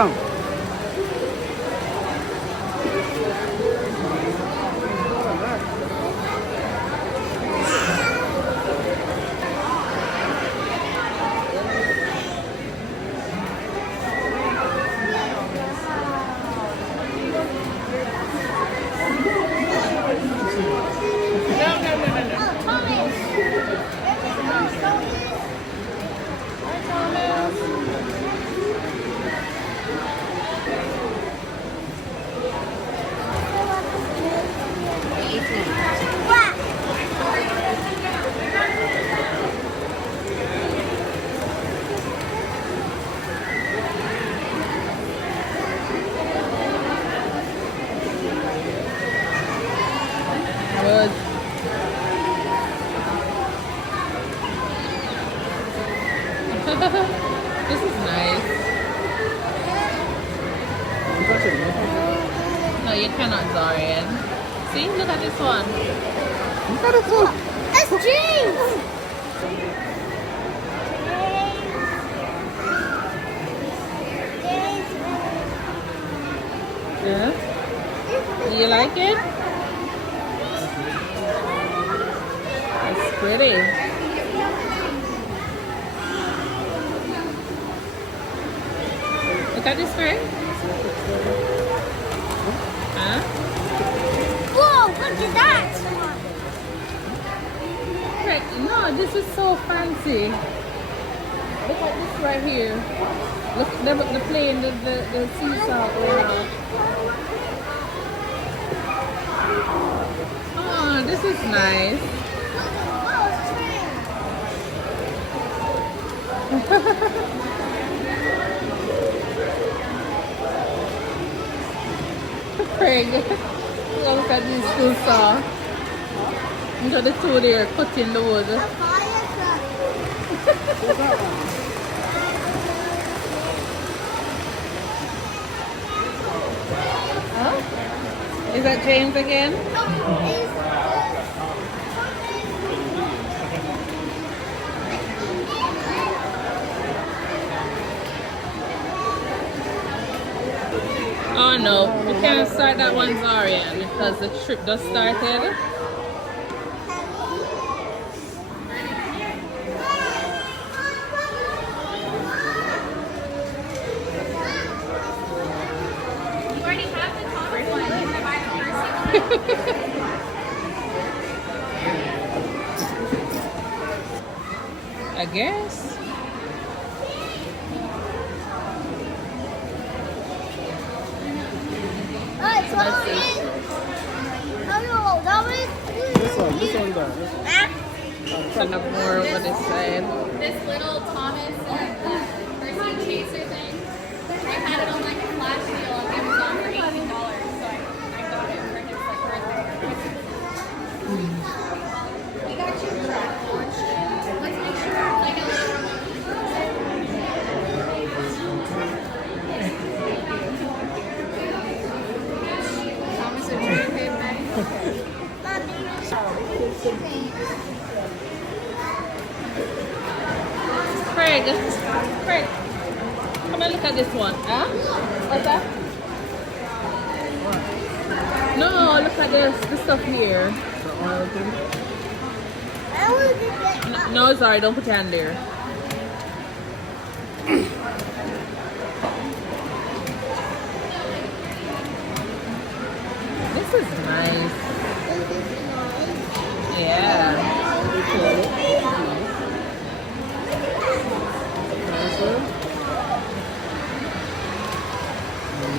come. Good. This is nice. No, you cannot, Zorian. See, look at this one. Look at this one. That's James! Yeah? Do you like it? It's pretty. Look at this friend. Huh? Whoa, look at that! Friend, no, this is so fancy. Look at this right here. Look, the plane, the seesaw going on. Oh, this is nice. Craig, look at this two saw. Look at the two there cutting the wood. Huh? Is that James again? Oh no, we can't start that one, Zorian, because the trip just started. You already have the Thomas one. You want to buy the first one? I guess. Alright, so Let's see. This one down. Kind of more over this side. This little Thomas Percy Chaser thing. They had it on like a flash deal on Amazon for $18. So I got it for his like birthday. We got you a track launch. Let's make sure like a Thomas and Mary Craig, Craig, come and look at this one. Huh? What's that? No, look at this stuff here. No, sorry, don't put your hand there. This is nice. Yeah.